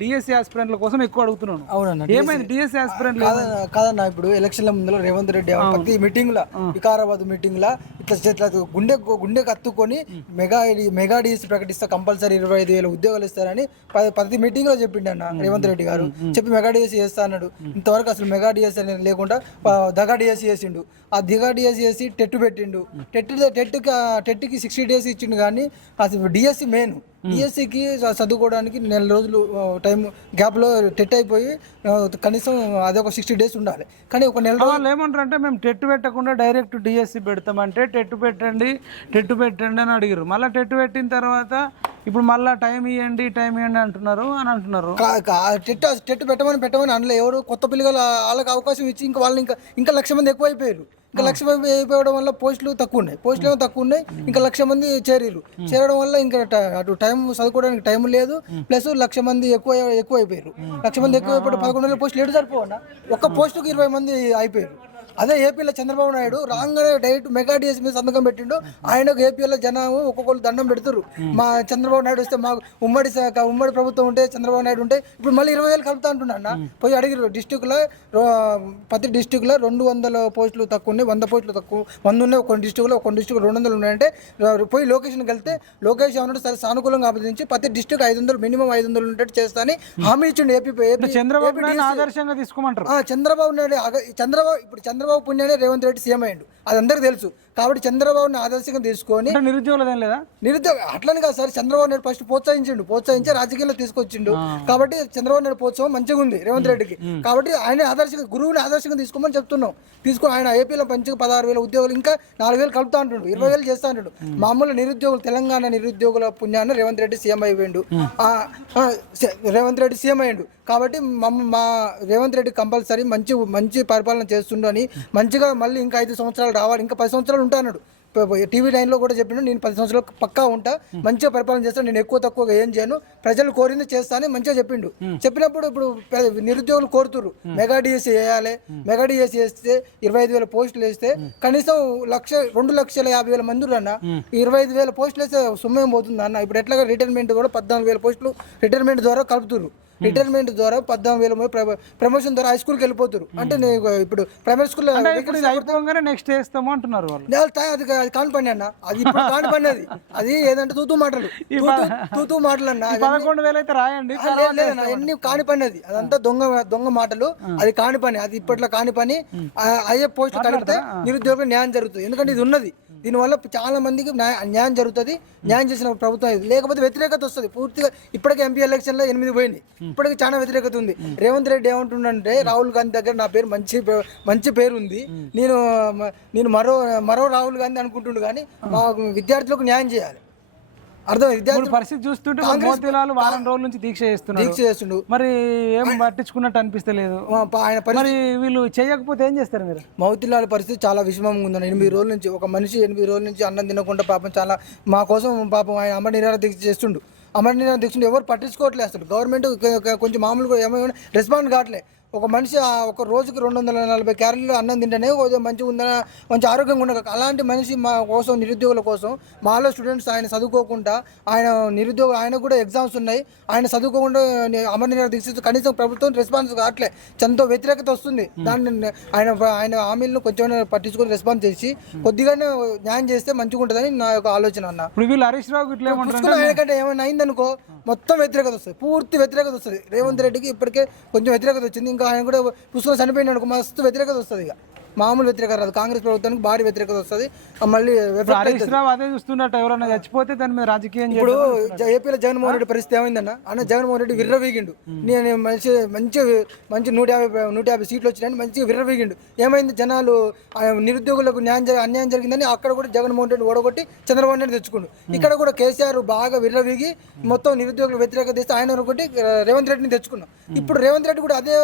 DSC ఆస్పిరెంట్ల కోసం ఎక్కువ అడుగుతున్నాను. అవునన్న ఏమైంది? డిఎస్సి ఆస్పిరెంట్లు కాదన్న ఇప్పుడు ఎలక్షన్ల ముందులో రేవంత్ రెడ్డి ప్రతి మీటింగ్ లా వికారాబాద్ మీటింగ్ లా ఇట్లా ఇట్లా గుండె గుండె కత్తుకొని మెగా మెగా డిఎస్సి ప్రకటిస్తా కంపల్సరీ ఇరవై ఐదు వేల ఉద్యోగాలు ఇస్తారని ప్రతి మీటింగ్లో చెప్పిండన్న రేవంత్ రెడ్డి గారు. చెప్పి మెగా డిఎస్సి చేస్తా అన్నాడు. ఇంతవరకు అసలు మెగా డిఎస్సి అనేది లేకుండా దగా డిఎస్సి చేసిండు. ఆ దిగా డిఎస్సి చేసి టెట్ పెట్టిండు. టెట్ టెట్ టెట్కి సిక్స్టీ డేస్ ఇచ్చిండు కానీ అసలు డిఎస్సి మెయిన్ డిఎస్సికి చదువుకోవడానికి నెల రోజులు టైం గ్యాప్లో టెట్ అయిపోయి కనీసం అదొక సిక్స్టీ డేస్ ఉండాలి. కానీ ఒక నెల రోజులు ఏమంటారు అంటే మేము టెట్ పెట్టకుండా డైరెక్ట్ డిఎస్సి పెడతామంటే టెట్ పెట్టండి టెట్ పెట్టండి అని అడిగారు మళ్ళీ టెట్ పెట్టిన తర్వాత ఇప్పుడు మళ్ళీ టైం ఇవ్వండి టైం ఇవ్వండి అంటున్నారు అని అంటున్నారు. టెట్ టెట్ పెట్టమని పెట్టమని అందులో ఎవరు కొత్త పిల్లలు వాళ్ళకి అవకాశం ఇచ్చి ఇంకా వాళ్ళు ఇంకా ఇంకా లక్ష మంది ఎక్కువ అయిపోయారు ఇంకా లక్ష మంది అయిపోవడం వల్ల పోస్టులు తక్కువ ఉన్నాయి పోస్టులు ఏమో తక్కువ ఉన్నాయి ఇంకా లక్ష మంది చేరీలు చేరడం వల్ల ఇంకా అటు టైం చదువుకోవడానికి టైం లేదు ప్లస్ లక్ష మంది ఎక్కువ ఎక్కువ అయిపోయారు. లక్ష మంది ఎక్కువ అయిపోయి పదకొండు వేల పోస్టులు ఎటు సరిపోవన్నా? ఒక్క పోస్టుకు ఇరవై మంది అయిపోయారు. అదే ఏపీలో చంద్రబాబు నాయుడు రాగానే డైరెక్ట్ మెగా డిఎస్ మీద సంతకం పెట్టిండు. ఆయనకు ఏపీలో జనం ఒక్కొక్కరు దండం పెడుతురు మా చంద్రబాబు నాయుడు వస్తే మాకు ఉమ్మడి ఉమ్మడి ప్రభుత్వం ఉంటే చంద్రబాబు నాయుడు ఉంటే ఇప్పుడు మళ్ళీ ఇరవై వేలు కలుపుతా అంటున్నా పోయి అడిగిరు డిస్టిక్లో ప్రతి డిస్టిక్లో రెండు వందల పోస్టులు తక్కువ ఉన్నాయి వంద పోస్టులు తక్కువ వంద ఉన్నాయి ఒక డిస్టిక్లో ఒక డిస్టిక్ రెండు వందలు ఉన్నాయంటే పోయి లొకేషన్కి వెళ్తే లొకేషన్ ఏమన్నాడు సరే సానుకూలంగా ఆలోచించి ప్రతి డిస్టిక్ ఐదు వందలు మినిమం ఐదు వందలు ఉండేట్టు చేస్తా అని హామీ ఇచ్చిండు ఏపీ చంద్రబాబు నాయుడు ఆదర్శంగా తీసుకోమంటారు. చంద్రబాబు నాయుడు చంద్రబాబు ఇప్పుడు చంద్రబాబు పుణ్యానే రేవంత్ రెడ్డి సీఎం అయ్యిండు. అది అందరికీ తెలుసు. కాబట్టి చంద్రబాబుని ఆదర్శంగా తీసుకొని ఏం లేదా? నిరుద్యోగ అట్లని కాదు సార్ చంద్రబాబు నాయుడు ఫస్ట్ ప్రోత్సహించిండు. ప్రోత్సహించి రాజకీయాల్లో తీసుకొచ్చిండు. కాబట్టి చంద్రబాబు నాయుడు ప్రోత్సాహం మంచిగా ఉంది. రేవంత్ రెడ్డికి. కాబట్టి ఆయన ఆదర్శంగా గురువుని ఆదర్శంగా తీసుకోమని చెప్తున్నాం. తీసుకో ఆయన ఏపీలో మంచిగా పదహారు వేల ఉద్యోగులు ఇంకా నాలుగు వేలు కలుపుతా అంటుండు. ఇరవై వేలు చేస్తా అంటుండు. మామూలు నిరుద్యోగులు తెలంగాణ నిరుద్యోగుల పుణ్యాన్ని రేవంత్ రెడ్డి సీఎం అయిపోయిండు. రేవంత్ రెడ్డి సీఎం అయ్యిండు. కాబట్టి మా రేవంత్ రెడ్డి కంపల్సరీ మంచి మంచి పరిపాలన చేస్తుండు అని మంచిగా మళ్ళీ ఇంకా ఐదు సంవత్సరాలు రావాలి ఇంకా పది సంవత్సరాలు ఉంటా అన్నాడు. టీవీ నైన్లో కూడా చెప్పిండు నేను పది సంవత్సరాలు పక్కా ఉంటా మంచిగా పరిపాలన చేస్తాను నేను ఎక్కువ తక్కువగా ఏం చేయను ప్రజలు కోరింది చేస్తానని మంచిగా చెప్పిండు. చెప్పినప్పుడు ఇప్పుడు నిరుద్యోగులు కోరుతురు మెగా డిఎస్సీ వేయాలి మెగా డిఎస్సీ వేస్తే ఇరవై ఐదు వేల పోస్టులు వేస్తే కనీసం లక్ష రెండు లక్షల యాభై వేల మంది అన్న. ఇరవై ఐదు వేల పోస్టులు వేస్తే సొమ్మేం పోతుంది అన్న. ఇప్పుడు ఎట్లాగా రిటైర్మెంట్ కూడా పద్నాలుగు వేల పోస్టులు రిటైర్మెంట్ ద్వారా కలుపుతురు రిటైర్మెంట్ ద్వారా పద్నాలుగు వేల ప్రమోషన్ ద్వారా హై స్కూల్కి వెళ్ళిపోతారు. అంటే నేను ఇప్పుడు ఇది అయిపోగానే నెక్స్ట్ వేస్తాము అంటున్నారు వాళ్ళు. అది అది కాని పని అన్న. అది ఇప్పుడు కాని పని అది. అది ఏదంటే తూతూ మాటలు. తూతూ- మాటలు అన్న. పదకొండు వేలు అయితే రాయండి ఎన్ని కాని పని అది. అదంతా దొంగ దొంగ మాటలు. అది కాని పని. అది ఇప్పట్లో కాని పని. అయ్యే పోస్ట్ కలిపితే నిరుద్యోగులకు న్యాయం జరుగుతుంది. ఎందుకంటే ఇది ఉన్నది. దీనివల్ల చాలా మందికి న్యాయ- న్యాయం జరుగుతుంది. న్యాయం చేసిన ప్రభుత్వం ఇది. లేకపోతే వ్యతిరేకత వస్తుంది. పూర్తిగా ఇప్పటికే ఎంపీ ఎలక్షన్లో ఎనిమిది పోయింది. ఇప్పటికి చాలా వ్యతిరేకత ఉంది. రేవంత్ రెడ్డి ఏమంటుండంటే రాహుల్ గాంధీ దగ్గర నా పేరు మంచి మంచి పేరు ఉంది నేను నేను మరో మరో రాహుల్ గాంధీ అనుకుంటుండు కానీ మా విద్యార్థులకు న్యాయం చేయాలి. అర్థం ఇప్పుడు విద్యార్థులు పరిస్థితి చూస్తుంటే మోతీలాల్ వారం రోజుల నుంచి దీక్ష చేస్తున్నాడు. దీక్ష చేస్తుండు. మరి ఏం పట్టించుకున్నట్టు అనిపిస్తలేదు. ఆయన మరి వీళ్ళు చేయకపోతే ఏం చేస్తారు మీరు? మౌతిలాల పరిస్థితి చాలా విషమంగా ఉందండి. ఎనిమిది రోజుల నుంచి ఒక మనిషి ఎనిమిది రోజుల నుంచి అన్నం తినకుండా పాపం చాలా మా కోసం పాపం ఆయన అమర నిరాహార దీక్ష చేస్తుండు. అమర నిరాహార దీక్ష ఎవరు పట్టించుకోవట్లేదు అసలు. గవర్నమెంట్ కొంచెం మామూలుగా ఏమైనా రెస్పాండ్ కావట్లే. ఒక మనిషి ఒక రోజుకి రెండు వందల నలభై క్యారీలు అన్నం తింటేనే కొంచెం మంచిగా ఉందని మంచి ఆరోగ్యంగా ఉండదు అలాంటి మనిషి మా కోసం నిరుద్యోగుల కోసం మాలో స్టూడెంట్స్ ఆయన చదువుకోకుండా ఆయన నిరుద్యోగ ఆయన కూడా ఎగ్జామ్స్ ఉన్నాయి. ఆయన చదువుకోకుండా ని- అమర నిరాహార దీక్ష కనీసం ప్రభుత్వం రెస్పాన్స్ కావట్లే. ఎంతో వ్యతిరేకత వస్తుంది. దాన్ని ఆయన ఆయన హామీలను కొంచెం పట్టించుకొని రెస్పాన్స్ చేసి కొద్దిగానే న్యాయం చేస్తే మంచిగా ఉంటుందని నా యొక్క ఆలోచన అన్న. ఇప్పుడు వీళ్ళు హరీష్ రావు ఇట్లా ఆయనకంటే ఏమైనా అయిందనుకో మొత్తం వ్యతిరేకత వస్తుంది. పూర్తి వ్యతిరేకత వస్తుంది. రేవంత్ రెడ్డికి ఇప్పటికే కొంచెం వ్యతిరేకత వచ్చింది. ఇంకా ఆయన కూడా పుస్తకం చనిపోయినాడు. మస్తు వ్యతిరేకత వస్తుంది ఇక. మామూలు వ్యతిరేకత రాదు. కాంగ్రెస్ ప్రభుత్వానికి భారీ వ్యతిరేకత వస్తుంది. మళ్ళీ అదే చూస్తున్నట్టు ఎవరైనా చచ్చిపోతే దాని మీద రాజకీయం ఇప్పుడు ఏపీలో జగన్మోహన్ రెడ్డి పరిస్థితి ఏమైందన్న? అన్న జగన్మోహన్ రెడ్డి విర్రవీగిండు. నేను మంచి మంచి మంచి నూట యాభై నూట యాభై సీట్లు వచ్చినాయని మంచిగా విర్రవీగిండు. ఏమైంది? జనాలు నిరుద్యోగులకు న్యాయం అన్యాయం జరిగిందని అక్కడ కూడా జగన్మోహన్ రెడ్డి ఓడగొట్టి చంద్రబాబు నాయుడు తెచ్చుకుండు ఇక్కడ కూడా కేసీఆర్ బాగా విర్రవీగి మొత్తం నిరుద్యోగులు వ్యతిరేకత చేస్తే ఆయన ఒకటి రేవంత్ రెడ్డిని తెచ్చుకున్నాం. ఇప్పుడు రేవంత్ రెడ్డి కూడా అదే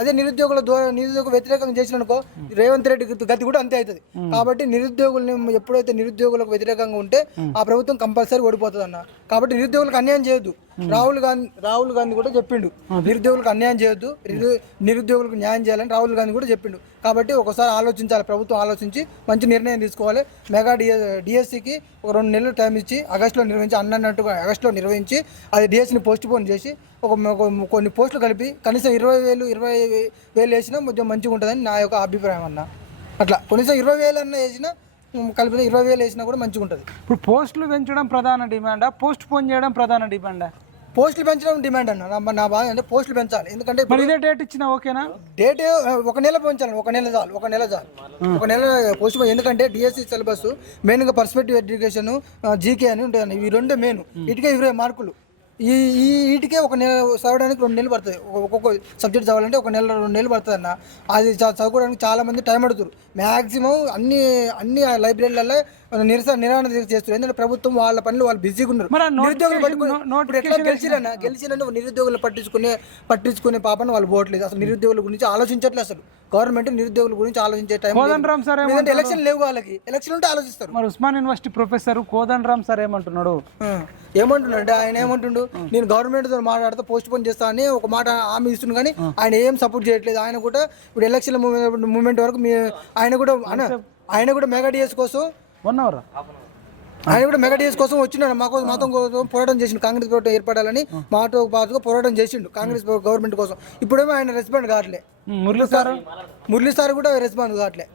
అదే నిరుద్యోగుల ద్వారా నిరుద్యోగ వ్యతిరేకంగా చేసిననుకో రేవంత్ రెడ్డి గతి కూడా అంతే అవుతుంది. కాబట్టి నిరుద్యోగుల్ని ఎప్పుడైతే నిరుద్యోగులకు వ్యతిరేకంగా ఉంటే ఆ ప్రభుత్వం కంపల్సరీ ఓడిపోతుంది అన్న కాబట్టి నిరుద్యోగులకు అన్యాయం చేయొద్దు. రాహుల్ గాంధీ రాహుల్ గాంధీ కూడా చెప్పిండు. నిరుద్యోగులకు అన్యాయం చేయొద్దు. నిరు- నిరుద్యోగులకు న్యాయం చేయాలని రాహుల్ గాంధీ కూడా చెప్పిండు. కాబట్టి ఒకసారి ఆలోచించాలి ప్రభుత్వం ఆలోచించి మంచి నిర్ణయం తీసుకోవాలి. మెగా డిఎ డిఎస్సికి ఒక రెండు నెలలు టైం ఇచ్చి ఆగస్టులో నిర్వహించి అన్నట్టుగా ఆగస్టులో నిర్వహించి అది డిఎస్సిని పోస్ట్ పోన్ చేసి ఒక ఒక కొన్ని పోస్టులు కలిపి కనీసం ఇరవై వేలు ఇరవై వేలు వేసినా కొంచెం మంచిగా ఉంటుందని నా యొక్క అభిప్రాయం అన్న. అట్లా. కనీసం ఇరవై వేలు అన్న వేసినా ఉమ్, కలిపిన ఇరవై వేలు వేసినా కూడా మంచిగా ఉంటుంది. ఇప్పుడు పోస్టులు పెంచడం ప్రధాన డిమాండా? పోస్ట్ పోన్ చేయడం ప్రధాన డిమాండా? పోస్టులు పెంచడం డిమాండ్ అన్న. నా- నా బాధ అంటే పోస్టులు పెంచాలి. ఎందుకంటే ఇదే డేట్ ఇచ్చినా ఓకేనా? డేట్ ఒక నెల పెంచాలి. ఒక నెల చాలు ఒక నెల చాలు. ఒక నెల పోస్ట్ ఎందుకంటే డిఎస్సి సిలబస్ మెయిన్గా పర్స్పెక్టివ్ ఎడ్యుకేషన్ జీకే అని ఉంటాయి ఇవి రెండు మెయిన్ వీటికే ఇరవై మార్కులు. ఈ ఈ వీటికే ఒక నెల చదవడానికి రెండు నెలలు పడుతుంది. ఒక్కొక్క- సబ్జెక్ట్ చదవాలంటే ఒక నెల రెండు నెలలు పడుతుంది అన్న అది చదువుకోవడానికి చాలా మంది టైం పడుతుంది మ్యాక్సిమం అన్ని అన్ని లైబ్రరీలలో నిరసన నిరాణ చేస్తారు. ఎందుకంటే ప్రభుత్వం వాళ్ళ పనులు వాళ్ళు బిజీగా ఉన్నారు. నిరుద్యోగులు పట్టుకుని ఎట్లా గెలిచిరన్న? నిరుద్యోగులు పట్టించుకునే పట్టించుకునే పాపను వాళ్ళు పోవట్లేదు. అసలు నిరుద్యోగుల గురించి ఆలోచించట్లేదు అసలు. గవర్నమెంట్ నిరుద్యోగుల గురించి ఆలోచించే టైం కోదండరామ్ సార్ ఎందుకంటే ఎలక్షన్ లేవు వాళ్ళకి. ఎలక్షన్ ఉంటే ఆలోచిస్తారు. మరి Osman university professor Kodandaram sir ఏమంటున్నాడు? ఏమంటున్నాడు? అంటే ఆయన ఏమంటుండు? నేను గవర్నమెంట్తో మాట్లాడితే పోస్ట్ పోన్ చేస్తా అని ఒక మాట హామీ ఇస్తుంది కానీ ఆయన ఏం సపోర్ట్ చేయట్లేదు. ఆయన కూడా ఇప్పుడు ఎలక్షన్ మూమెంట్ వరకు ఆయన కూడా ఆయన కూడా మెగా డిఎస్ కోసం వన్ అవర్ ఆయన కూడా మెగా డిఎస్ కోసం వచ్చినాడు మా కోసం మాతో కోసం పోరాటం చేసిండు. కాంగ్రెస్ ప్రభుత్వం ఏర్పడాలని మాతో పాటుగా పోరాటం చేసిండు కాంగ్రెస్ గవర్నమెంట్ కోసం. ఇప్పుడేమో ఆయన రెస్పాండ్ కావట్లే. మురళి సార్? మురళీ సార్ కూడా రెస్పాండ్ కావట్లే.